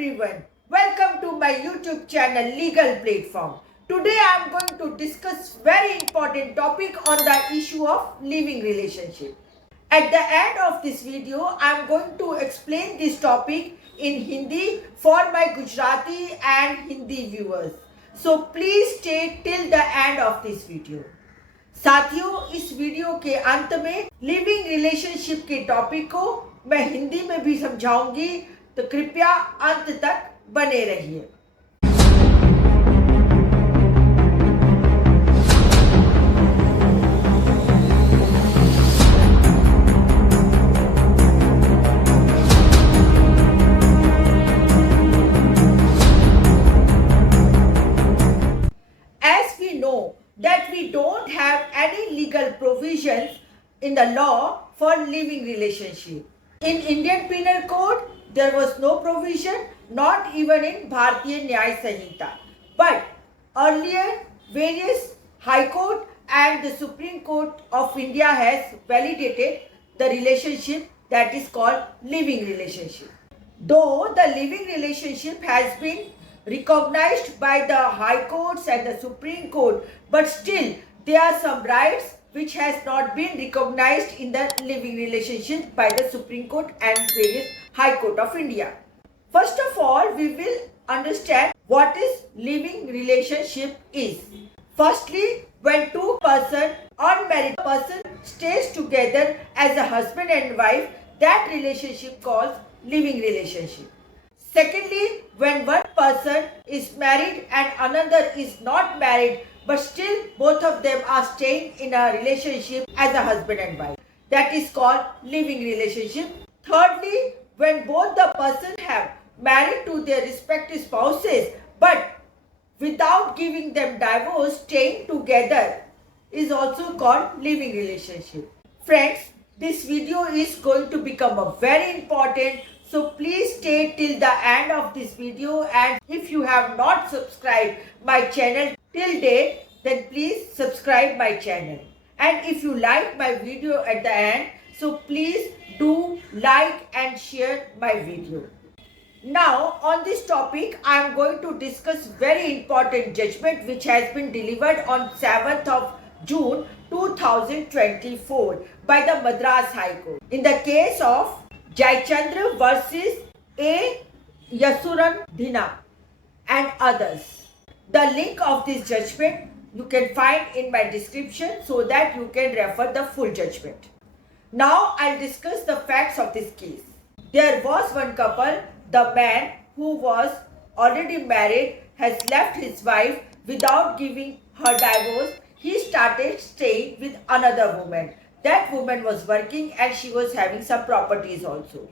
everyone, welcome to my YouTube channel Legal Platform. Today I am going to discuss very important topic on the issue of living relationship. At the end of this video, I am going to explain this topic in Hindi for my Gujarati and Hindi viewers. So please stay till the end of this video. साथियों, इस video के अंत में living relationship के topic को मैं हिंदी में भी समझाऊंगी, तो कृपया अंत तक बने रहिए। As we know that we don't have any legal provisions in the law for living relationship. In Indian Penal Code, there was no provision, not even in Bharatiya Nyaya Sanhita. But earlier, various High Court and the Supreme Court of India has validated the relationship that is called living relationship. Though the living relationship has been recognized by the High Courts and the Supreme Court, but still there are some rights which has not been recognized in the living relationship by the Supreme Court and various High Court of India. First of all, we will understand what is living relationship is. Firstly, when two unmarried person stays together as a husband and wife, that relationship calls living relationship. Secondly, when one person is married and another is not married, but still both of them are staying in a relationship as a husband and wife, that is called living relationship. Thirdly, when both the person have married to their respective spouses, but without giving them divorce, staying together is also called living relationship. Friends, this video is going to become a very important, so please stay till the end of this video, and if you have not subscribed my channel till date, then please subscribe my channel. And if you like my video at the end, so please do like and share my video. Now on this topic, I am going to discuss very important judgment which has been delivered on 7th of June 2024 by the Madras High Court in the case of Jayachandra versus A. Yasuradhina and others. The link of this judgment you can find in my description so that you can refer the full judgment. Now I'll discuss the facts of this case. There was one couple. The man who was already married has left his wife without giving her divorce. He started staying with another woman. That woman was working and she was having some properties also.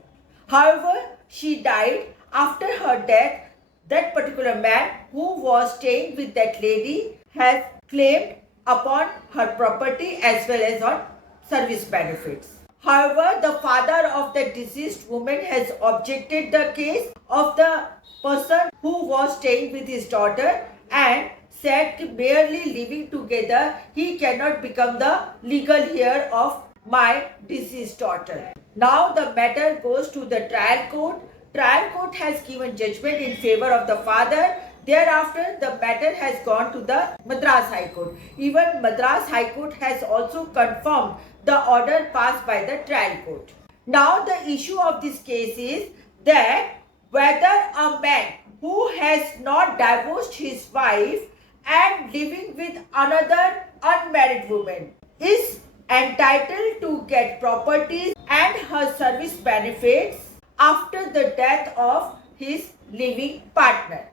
However, she died. After her death, that particular man who was staying with that lady has claimed upon her property as well as on service benefits. However, the father of the deceased woman has objected the case of the person who was staying with his daughter and said merely living together, he cannot become the legal heir of my deceased daughter. Now the matter goes to the trial court. Trial court has given judgment in favor of the father. Thereafter, the matter has gone to the Madras High Court. Even Madras High Court has also confirmed the order passed by the trial court. Now the issue of this case is that whether a man who has not divorced his wife and living with another unmarried woman is entitled to get properties and her service benefits after the death of his living partner.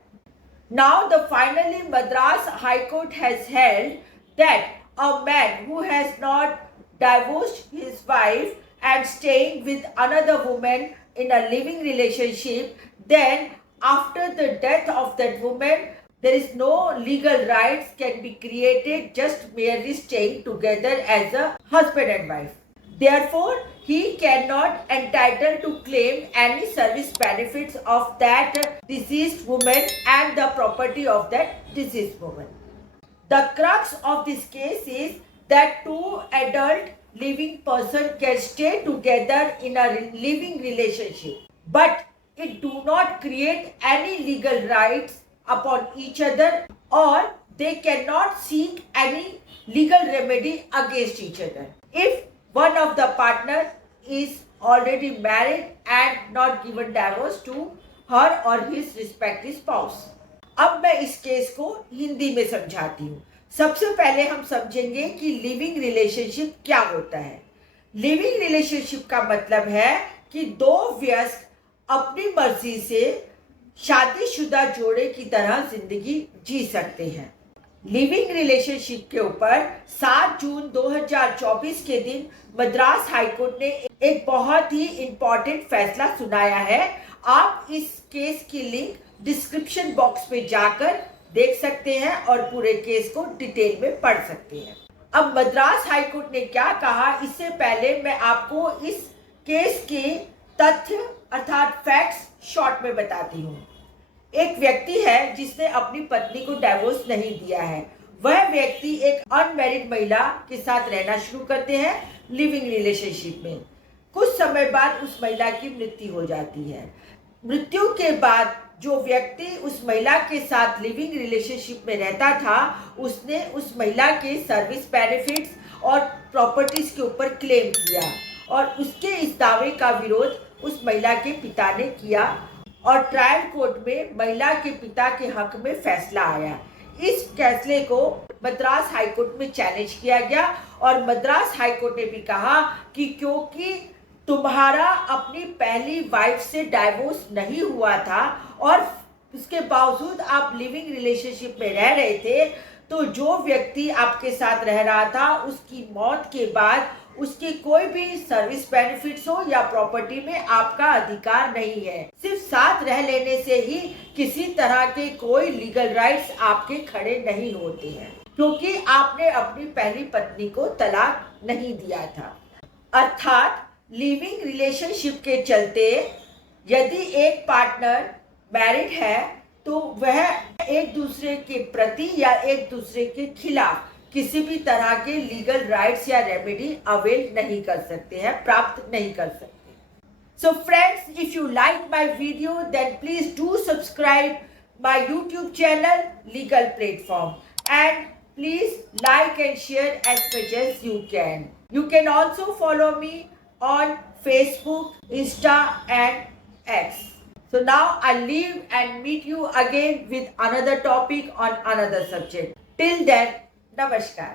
Now the finally Madras High Court has held that a man who has not divorced his wife and staying with another woman in a living relationship, then after the death of that woman, there is no legal rights can be created just merely staying together as a husband and wife. Therefore, he cannot entitled to claim any service benefits of that deceased woman and the property of that deceased woman. The crux of this case is that two adult living person can stay together in a living relationship, but it do not create any legal rights upon each other, or they cannot seek any legal remedy against each other. If one of the partner is already married and not given divorce to her or his respective spouse. अब मैं इस case को हिंदी में समझाती हूँ। सबसे पहले हम समझेंगे कि लिविंग रिलेशनशिप क्या होता है। लिविंग रिलेशनशिप का मतलब है कि दो वयस्क अपनी मर्जी से शादीशुदा जोड़े की तरह जिंदगी जी सकते हैं। लिविंग रिलेशनशिप के ऊपर 7 जून 2024 के दिन मद्रास हाईकोर्ट ने एक बहुत ही इम्पोर्टेंट फैसला सुनाया है। आप इस केस की लिंक डिस्क्रिप्शन बॉक्स में जाकर देख सकते हैं और पूरे केस को डिटेल में पढ़ सकते हैं। अब मद्रास हाईकोर्ट ने क्या कहा, इससे पहले मैं आपको इस केस के तथ्य अर्थात फैक्ट्स शॉर्ट में बताती हूँ। एक व्यक्ति है जिसने अपनी पत्नी को डिवोर्स नहीं दिया है। वह व्यक्ति एक अनमैरिड महिला के साथ रहना शुरू करते हैं लिविंग रिलेशनशिप में। कुछ समय बाद उस महिला की मृत्यु हो जाती है। मृत्यु के बाद जो व्यक्ति उस महिला के साथ लिविंग रिलेशनशिप में रहता था, उसने उस महिला के सर्विस बेनिफिट्स और प्रॉपर्टीज के ऊपर क्लेम किया और उसके इस दावे का विरोध उस महिला के पिता ने किया और ट्रायल कोर्ट में महिला के पिता के हक में फैसला आया। इस फैसले को मद्रास हाईकोर्ट में चैलेंज किया गया और मद्रास हाईकोर्ट ने भी कहा कि क्योंकि तुम्हारा अपनी पहली वाइफ से डाइवोर्स नहीं हुआ था और उसके बावजूद आप लिविंग रिलेशनशिप में रह रहे थे, तो जो व्यक्ति आपके साथ रह रहा था उसकी मौत के बाद उसके कोई भी सर्विस बेनिफिट्स हो या प्रॉपर्टी में आपका अधिकार नहीं है। सिर्फ साथ रह लेने से ही किसी तरह के कोई लीगल राइट्स आपके खड़े नहीं होते हैं, क्योंकि आपने अपनी पहली पत्नी को तलाक नहीं दिया था। अर्थात लिविंग रिलेशनशिप के चलते यदि एक पार्टनर मैरिड है तो वह एक दूसरे के प्रति या एक दूसरे के खिलाफ किसी भी तरह के लीगल राइट्स या रेमेडी अवेल नहीं कर सकते हैं, प्राप्त नहीं कर सकते। So friends, if you like my video then please do subscribe my YouTube channel legal platform and please like and share as much as you can. You can also follow me on Facebook, Insta and X. So now I'll leave and meet you again with another topic on another subject. Till then, Namaskar.